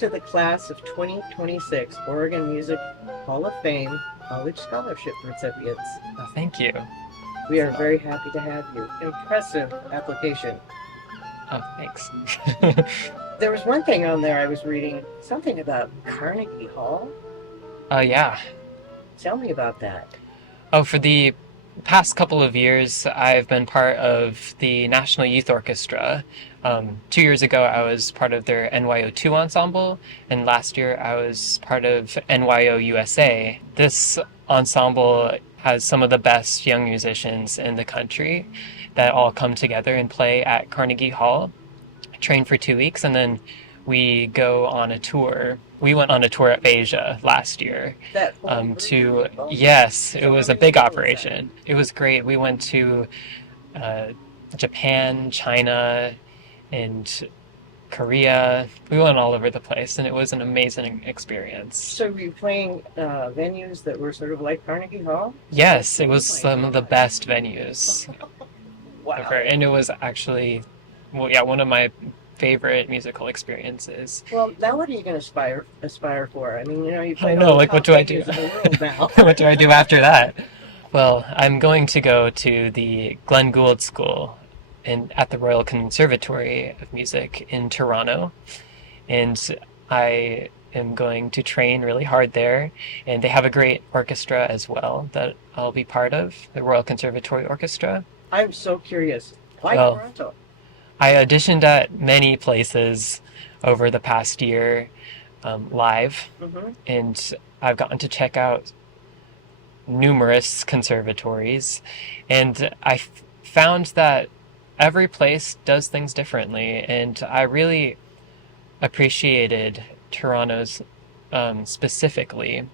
to the class of 2026 Oregon Music Hall of Fame College Scholarship recipients. Oh, thank you. We are very happy to have you. Impressive application. Oh, thanks. There was one thing on there I was reading, something about Carnegie Hall. Oh, yeah. Tell me about that. Oh, for the past couple of years, I've been part of the National Youth Orchestra. 2 years ago, I was part of their NYO2 ensemble, and last year I was part of NYO USA. This ensemble has some of the best young musicians in the country that all come together and play at Carnegie Hall, train for 2 weeks, and then we go on a tour. We went on a tour of Asia last year. Yes, it was a big operation. It was great. We went to Japan, China, and Korea. We went all over the place, and it was an amazing experience. So were you playing venues that were sort of like Carnegie Hall? Yes, it was some of the best venues Wow. ever, and it was actually, one of my favorite musical experiences. Well, now what are you going to aspire for? I mean, you I play don't know, all the like, what top do I do? venues in the world now. What do I do after that? Well, I'm going to go to the Glenn Gould School at the Royal Conservatory of Music in Toronto, and I am going to train really hard there, and they have a great orchestra as well that I'll be part of, the Royal Conservatory Orchestra. I'm so curious. Why Well, Toronto? I auditioned at many places over the past year live, Mm-hmm. and I've gotten to check out numerous conservatories, and I found that every place does things differently, and I really appreciated Toronto's specifically.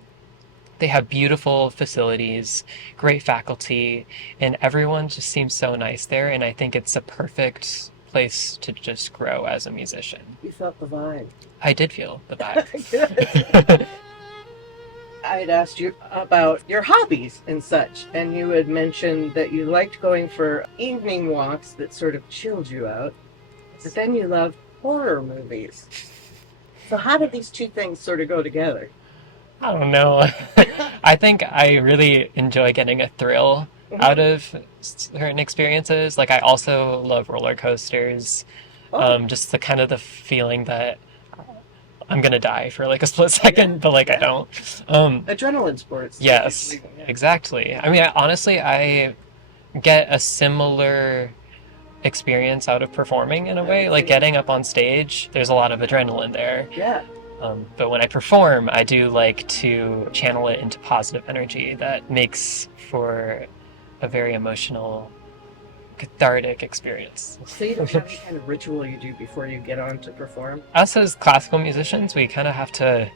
They have beautiful facilities, great faculty, and everyone just seems so nice there, and I think it's a perfect place to just grow as a musician. You felt the vibe. I did feel the vibe. Good. I had asked you about your hobbies and such, and you had mentioned that you liked going for evening walks that sort of chilled you out, but then you loved horror movies. So how did these two things sort of go together? I don't know. I think I really enjoy getting a thrill out of certain experiences. Like, I also love roller coasters. Just the kind of the feeling that I'm gonna die for like a split second, but like I don't. Adrenaline sports. Yes, exactly. I mean, honestly, I get a similar experience out of performing in a way. Like, getting up on stage, there's a lot of adrenaline there. Yeah. But when I perform, I do like to channel it into positive energy that makes for a very emotional, cathartic experience. So you don't have any kind of ritual you do before you get on to perform? Us as classical musicians, we kind of have to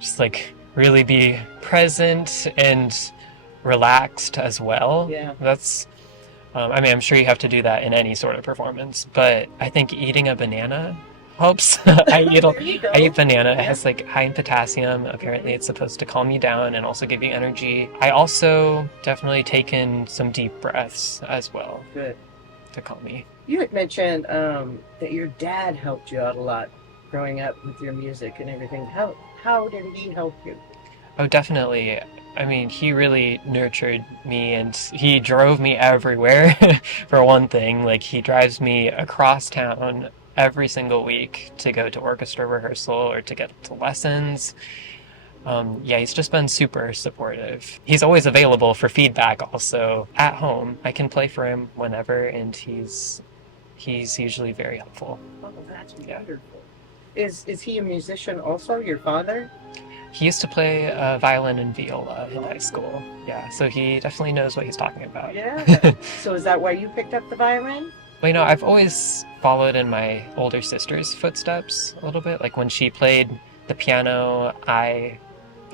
just like really be present and relaxed as well. Yeah. That's, I mean, I'm sure you have to do that in any sort of performance, but I think eating a banana helps. I eat banana. It has like high in potassium. Apparently it's supposed to calm you down and also give you energy. I also definitely take in some deep breaths as well. Good. To calm me. You had mentioned that your dad helped you out a lot growing up with your music and everything. How did he help you? Oh, definitely. I mean, he really nurtured me, and he drove me everywhere. For one thing, like, he drives me across town every single week to go to orchestra rehearsal or to get to lessons. He's just been super supportive. He's always available for feedback also at home. I can play for him whenever, and he's usually very helpful. Oh, that's wonderful. Is he a musician also, your father? He used to play violin and viola in high school. Yeah, so he definitely knows what he's talking about. Yeah. So is that why you picked up the violin? Well, I've always followed in my older sister's footsteps a little bit. Like, when she played the piano, I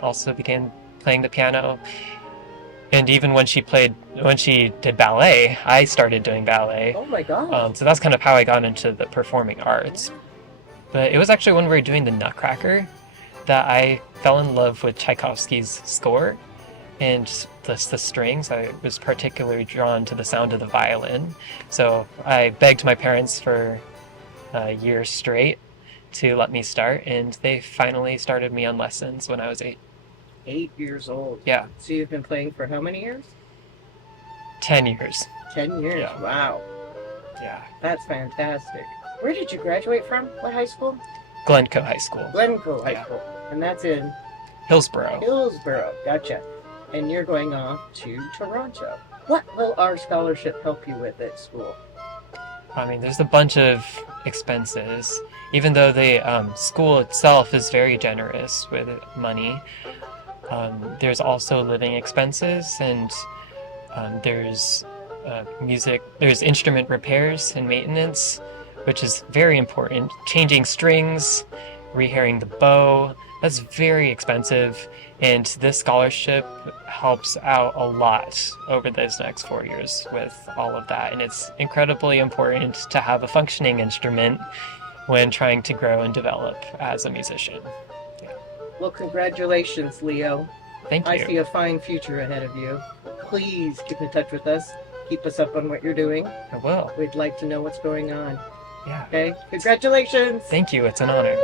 also began playing the piano. And even when she did ballet, I started doing ballet. Oh my God. So that's kind of how I got into the performing arts. But it was actually when we were doing the Nutcracker that I fell in love with Tchaikovsky's score and the strings. I was particularly drawn to the sound of the violin. So I begged my parents for years straight to let me start, and they finally started me on lessons when I was 8. 8 years old. Yeah, So you've been playing for how many years? 10 years. 10 years. Yeah. Wow. Yeah. That's fantastic. Where did you graduate from? What high school? Glencoe High School. Glencoe High Yeah. School. And that's in Hillsborough. Hillsborough. Gotcha. And you're going off to Toronto. What will our scholarship help you with at school? I mean, there's a bunch of expenses. Even though the school itself is very generous with money, there's also living expenses, and there's there's instrument repairs and maintenance, which is very important. Changing strings, rehairing the bow, that's very expensive, and this scholarship helps out a lot over those next 4 years with all of that. And it's incredibly important to have a functioning instrument when trying to grow and develop as a musician. Well, congratulations, Leo. Thank you. I see a fine future ahead of you. Please keep in touch with us. Keep us up on what you're doing. I will. We'd like to know what's going on. Yeah. Okay? Congratulations! Thank you. It's an honor.